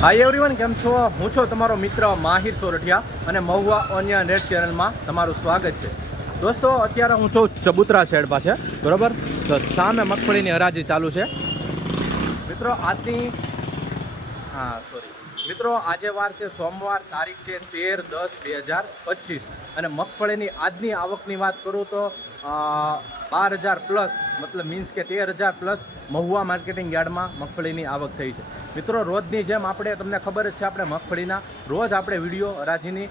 Hi everyone કેમ છો? હું છું તમારો મિત્ર માહિર સોરઠિયા અને મહુવા ઓનિયન રેડ ચેનલમાં તમારું સ્વાગત છે. દોસ્તો, અત્યારે હું છું ચબુતરા શેડ પાસે, બરોબર? તો સામે મગફળીની હરાજી ચાલુ છે. મિત્રો, આજની હા સોરી મિત્રો, આજે વાર છે સોમવાર, તારીખ છે તેર દસ બે હજાર પચીસ. અને મગફળીની આજની આવકની વાત કરું તો બાર હજાર પ્લસ, મતલબ મીન્સ કે તેર હજાર પ્લસ મહુવા માર્કેટિંગ યાર્ડમાં મગફળીની આવક થઈ છે. મિત્રો, રોજની જેમ આપણે, તમને ખબર જ છે આપણે મગફળીના રોજ આપણે વીડિયો રાજીની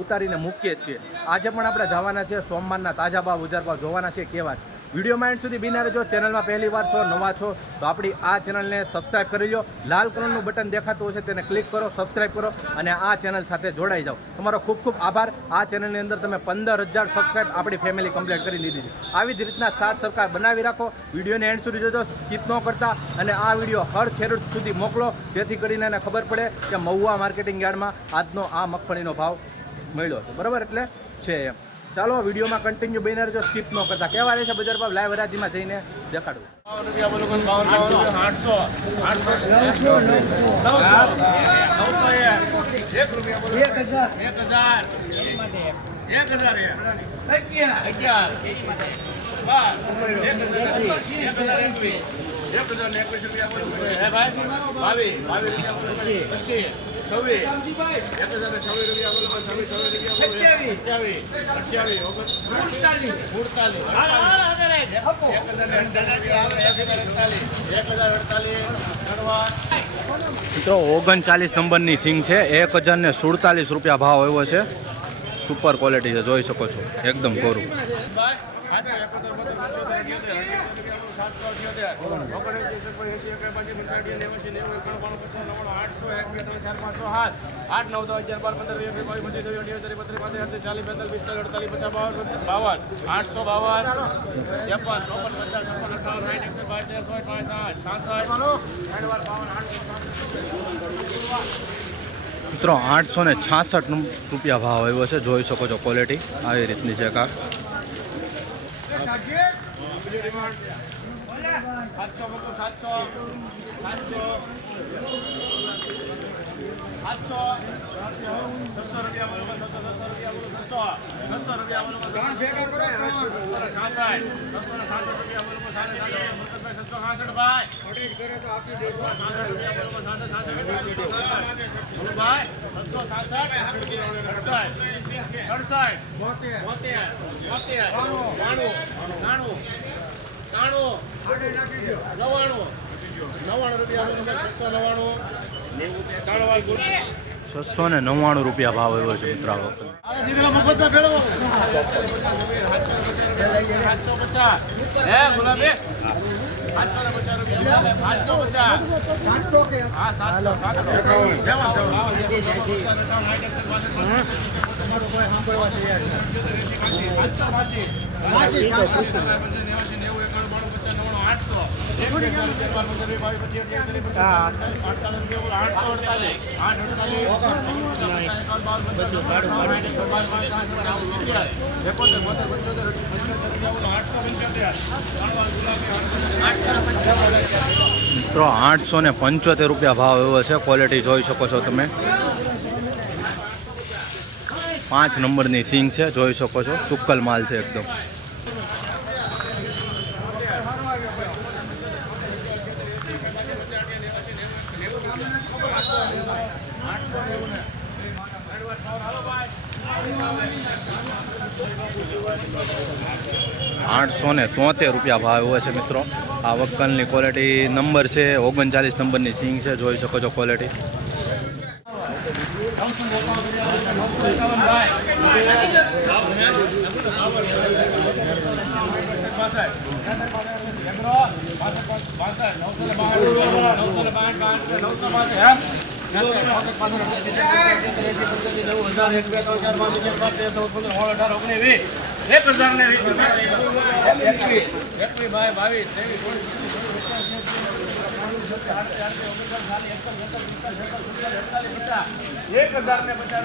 ઉતારીને મૂકીએ છીએ. આજે પણ આપણે જવાના છે સોમવારના તાજા ભાવ ઉજાર ભાવ જોવાના છીએ, કેવા છે? વિડીયોમાં એન્ડ સુધી બિના રહેજો ચેનલમાં પહેલી વાર છો, નવા છો, તો આપણી આ ચેનલને સબસ્ક્રાઈબ કરી લો લાલ કલરનું બટન દેખાતું હશે તેને ક્લિક કરો સબસ્ક્રાઈબ કરો અને આ ચેનલ સાથે જોડાઈ જાઓ. તમારો ખૂબ ખૂબ આભાર. આ ચેનલની અંદર તમે પંદર હજાર સબસ્ક્રાઈબ આપણી ફેમિલી કમ્પ્લીટ કરી લીધી છે. આવી જ રીતના સાત સરકાર બનાવી રાખો. વિડીયોને એન્ડ સુધી જોજો સ્કીપ ન કરતા અને આ વીડિયો હર ખેડૂત સુધી મોકલો. જેથી કરીને એને ખબર પડે કે મહુવા માર્કેટિંગ યાર્ડમાં આજનો આ મગફળીનો ભાવ મળ્યો છે. બરાબર? એટલે છે એમ. ચાલો વિડીયોમાં કન્ટિન્યુ બની રહેજો સ્કીપ ન કરતા કેવા રહે છે બજાર ભાવ લાઈવ હરાજીમાં જઈને દેખાડું મિત્રો ઓગણચાલીસ નંબરની સિંગ છે. એક હજાર ને સુડતાલીસ રૂપિયા ભાવ આવ્યો છે. સુપર ક્વોલિટી છે જોઈ શકો છો એકદમ કોરું આઠ નવ દસ અગિયાર બાર પંદર વીસ એકવીસ બાવીસ પચીસ અઠ્યાવીસ ત્રીસ બત્રીસ પાંત્રીસ ચાલીસ બેતાલીસ પિસ્તાલીસ અડતાલીસ પચાસ બાવન બાવન આઠસો બાવન ત્રેપન ચોપન પચાસ છપ્પન અઠાવન સાઠ એકસો બાવીસ ત્રેસઠ પાંચ છાસઠ સાઠ બાર બાવન મિત્રો આઠસો ને છાસઠ રૂપિયા ભાવ આવ્યો છે જોઈ શકો છો ક્વોલિટી આવી રીતની છે છસો રૂપિયા છસો ને નવ્વાણું રૂપિયા ભાવ આવ્યો છે મિત્રો આ વખતે. સાતસો પચાસ હે ગુલાબી સાતસો ને પચાસ રૂપિયા સાતસો પચાસ હા સાતસો સાતસો મિત્રો, આઠસો ને પંચોતેર રૂપિયા ભાવ એવો છે. ક્વોલિટી જોઈ શકો છો તમે. પાંચ નંબરની સિંગ છે, જોઈ શકો છો. ચુક્કલ માલ છે એકદમ. આઠસો ને તોતેર રૂપિયા ભાવ હોય છે મિત્રો. આ વક્કલની ક્વોલિટી નંબર છે, ઓગણચાલીસ નંબરની સિંગ છે, જોઈ શકો છો ક્વોલિટી એક એક હજાર ને પચાસ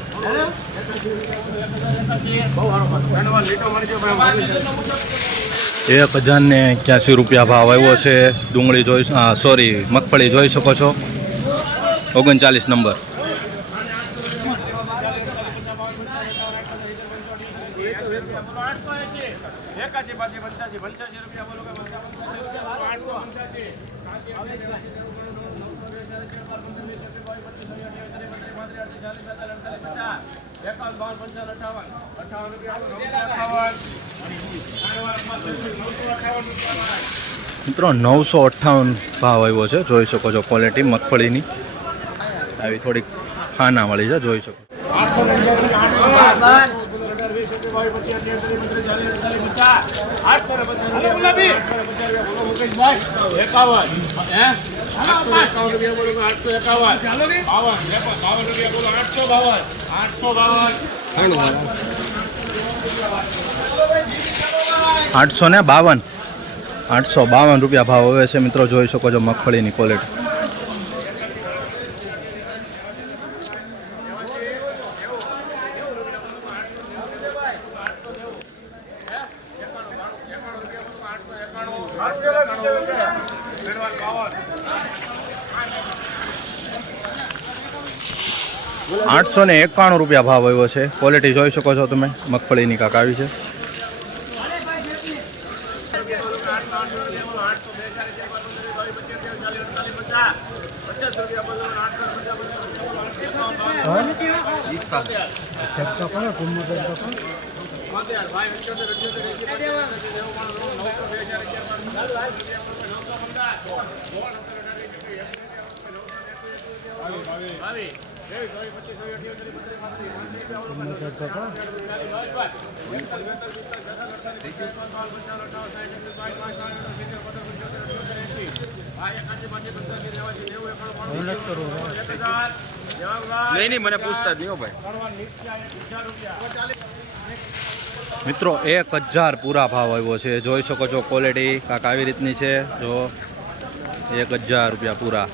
એક હજાર ને એક્યાસી રૂપિયા ભાવ આવ્યો છે. ડુંગળી જોઈ સોરી મગફળી જોઈ શકો છો. ઓગણચાલીસ નંબર. રૂપિયા એકાવન બાવન પંચાવન અઠાવન અઠાવન રૂપિયા બોલો, અઠાવન મિત્રો નવસો અઠ્ઠાવન ભાવ આવ્યો છે. જોઈ શકો છો ક્વોલિટી મગફળીની. આવી થોડીક ખાના મળી છે જોઈ શકો આઠસો ને બાવન. આઠસો બાવન રૂપિયા ભાવ હવે છે મિત્રો, જોઈ શકો છો મગફળીની ક્વોલિટી આઠસો ને એકાણું રૂપિયા ભાવ આવ્યો છે. ક્વોલિટી જોઈ શકો છો તમે. મગફળીની કાંક આવી છે. નહીં નહીં, મને પૂછતા જ નહીં ભાઈ. મિત્રો, એક હજાર પૂરા ભાવ આવ્યો છે. જોઈ શકો છો ક્વોલિટી કાંક આવી રીતની છે. જો એક હજાર રૂપિયા પૂરા.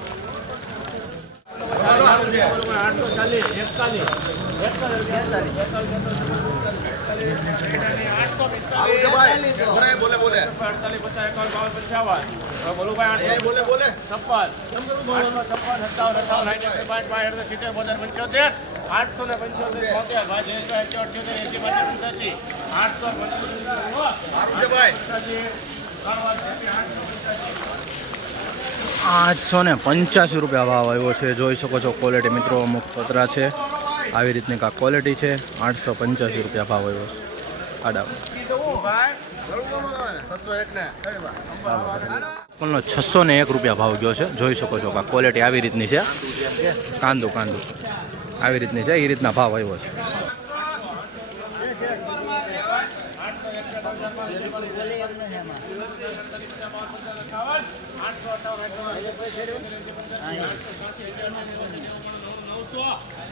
આઠસો પંચોતેર ને પંચોતેર બોતેર ભાઈ જયેશભાઈ અઠ્યોતેર એસી પાંચ પંચ્યાસી આઠસો ભાઈ આઠસો ને પંચ્યાસી રૂપિયા ભાવ આવ્યો છે. જોઈ શકો છો ક્વોલિટી મિત્રો, અમુક પતરા છે. આવી રીતની કાંક ક્વોલિટી છે. આઠસો પંચ્યાસી રૂપિયા ભાવ આવ્યો છે. આડા છસો ને એક રૂપિયા ભાવ ગયો છે. જોઈ શકો છો કાંક ક્વોલિટી આવી રીતની છે. કાંદું કાંદું. આવી રીતની છે. એ રીતના ભાવ આવ્યો છે. એક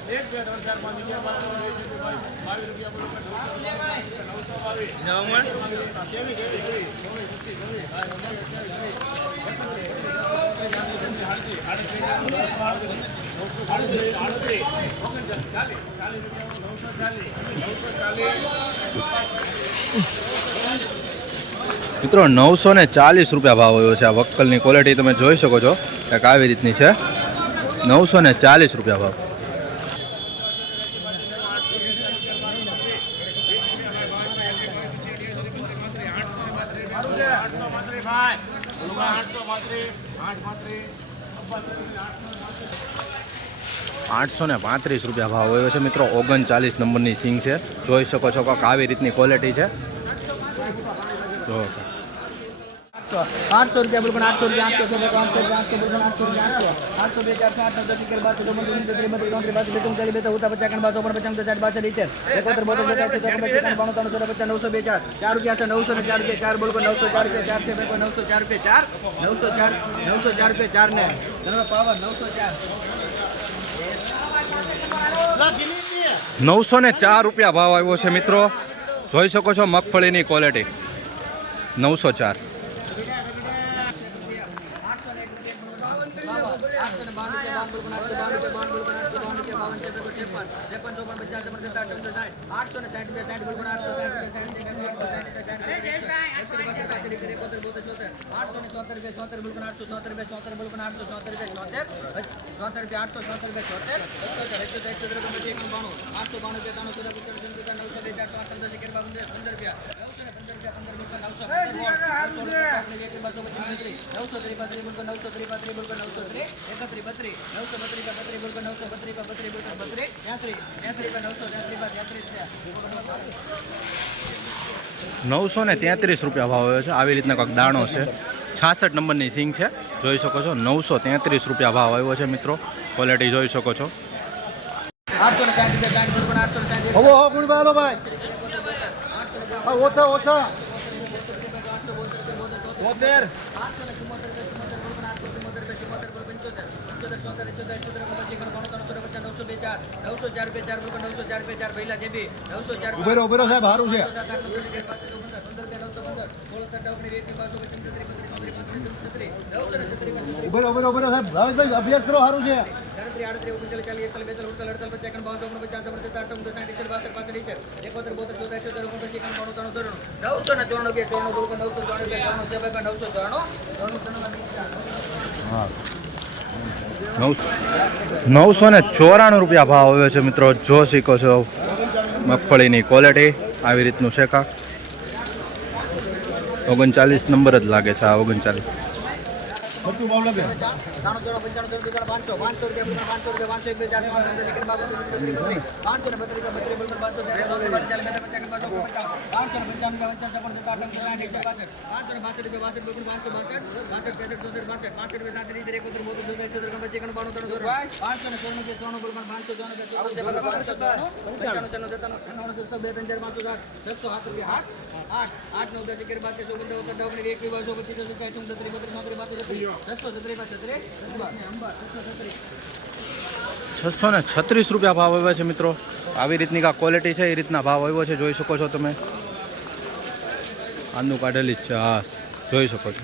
બે ત્રણ ચાર પાંચ અગિયાર બાર તેર ચૌદ પંદર બાવીસ રૂપિયા બોલો નવસો બાવીસ મિત્રો નવસો ને ચાલીસ રૂપિયા ભાવ આવ્યો છે આ વક્કલની ક્વોલિટી તમે જોઈ શકો છો કંઈક આવી રીતની છે. નવસો ને ચાલીસ રૂપિયા ભાવ. આઠસો ને પાંત્રીસ રૂપિયા ભાવ આવ્યો છે મિત્રો. ઓગણચાલીસ નંબરની સિંગ છે. જોઈ શકો છો કાંક આવી રીતની ક્વોલિટી છે. જો આઠસો. રૂપિયા બિલકુલ આઠસો રૂપિયા આઠસો રૂપિયા આઠસો રૂપિયા, આઠસો. આઠસો બે, ચારસો આઠ નવ દસ બાર, ચૌદ, પંદર, વીસ ત્રીસ બત્રીસ ત્રીસ બાર બેતું ચાલીસ બેતા ઉતા પચાસ બાર ચોપન પચાસ, સાઠ, બાસઠ, સિત્તેર. એકોતેર, બોતેર, પચાસ પચાસ પચાસ બાણું ત્રણ પચાસ નવસો, બે, ચાર. ચાર રૂપિયા છે, નવસો ને ચાર રૂપિયા, ચાર બોલકો નવસો, ચાર રૂપિયા, ચાર છે, બે, નવસો, ચાર રૂપિયા, ચાર. નવસો ચાર નવસો, ચાર રૂપિયા, ચાર ને. નવસો, ચાર. નવસો ને ચાર રૂપિયા ભાવ આવ્યો છે, મિત્રો. જોઈ શકો છો મગફળીની ક્વોલિટી નવસો ચાર. આઠસો બાણું તેતાણું તેરા પંદર રૂપિયા નવસો ને તેત્રીસ રૂપિયા ભાવ આવ્યો છે. આવી રીતના કંઈક દાણો છે. છાસઠ નંબરની સિંગ છે. જોઈ શકો છો નવસો તેત્રીસ રૂપિયા ભાવ આવ્યો છે મિત્રો. ક્વોલિટી જોઈ શકો છો. આઠસો ને રૂપિયા બોલ આઠસો ને ભાઈ. હા, ઓછા ઓછા. બોતેર. નવસો ચાર રૂપિયા ચાર નવસો ચાર રૂપિયા ચાર પહેલા જેબી નવસો ચાર ઉભેરો ઉભેરો સાહેબ સારું છે. ઉભેરો ઉભરો ઉભરો સાહેબ. ભાવેશભાઈ, અભ્યાસ કરો, સારું છે. નવસો નવસો ને ચોરાણું રૂપિયા ભાવ આવ્યો છે મિત્રો. જો શીખો છો મગફળીની ક્વોલિટી આવી રીતનું છે કા ઓગણચાલીસ નંબર જ લાગે છે આ ઓગણચાલીસ. ખર્ચું ભાવ લાગે છસો ને છત્રીસ રૂપિયા ભાવ આવ્યો છે મિત્રો. આવી રીતની કા ક્વોલિટી છે, એ રીતના ભાવ આવ્યો છે, જોઈ શકો છો તમે. આનું કાઢેલી છે, હા, જોઈ શકો છો.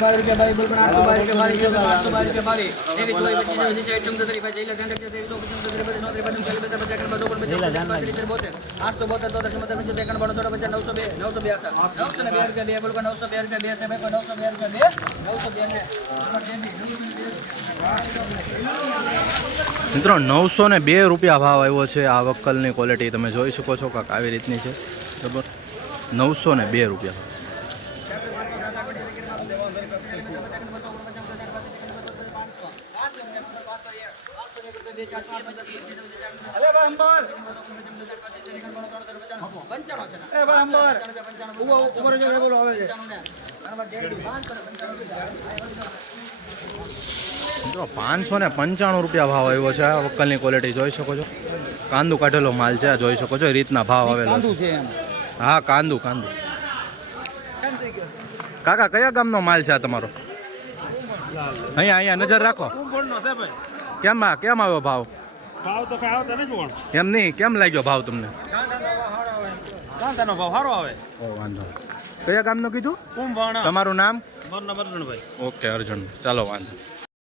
બાર રૂપિયા બાવીસ બોલ આઠસો બાર રૂપિયા બાવીસ રૂપિયા આઠસો બાર રૂપિયા બાવીસ ત્રેવીસ ચોવીસ પચીસ છવ્વીસ સત્યાવીસ અઠ્યાવીસ ઓગણત્રીસ પાંચ છેલ્લા ત્રણ ત્રેવીસ ચોવીસ પચીસ ત્રીસ બત્રીસ ચોત્રીસ ચાલીસ બેતાલીસ પચાસ એકાવન બાવન પચાસ પચાસ બોતેર. આઠસો બોતેર તોતેર ચુમ્મોતેર પંચોતેર એકાવન બાણું ચોરા પચાસ નવસો બે નવસો બે નવસો ને બે રૂપિયા બે બોલ નવસો બે રૂપિયા બે છે બે નવસો બે રૂપિયા બે નવસો બે ને મિત્રો નવસો ને બે રૂપિયા ભાવ આવ્યો છે આ વક્કલની ક્વોલિટી તમે જોઈ શકો છો કાંક આવી રીતની છે. બરાબર? નવસો ને બે રૂપિયા મિત્રો પાંચસો ને પંચાણું રૂપિયા ભાવ આવ્યો છે. આ વક્કલની ક્વોલિટી જોઈ શકો છો. કાંદુ કાઢેલો માલ છે આ જોઈ શકો છો. એ રીતના ભાવ આવેલો હા કાંદુ કાંદુ. કાકા કયા ગામનો માલ છે આ તમારો? અહીંયા અહીંયા નજર રાખો. કેમ આ કેમ આવ્યો ભાવ? ભાવ તો કઈ આવતા નથી પણ. એમ નહીં કેમ લાગ્યો ભાવ તમને? ભાવ? સારો આવે. ઓ વાંધો કયા ગામનું કીધું? કુંભાણા. તમારું નામ? મારું નામ અર્જુનભાઈ. ઓકે અર્જુન. ચાલો વાંધો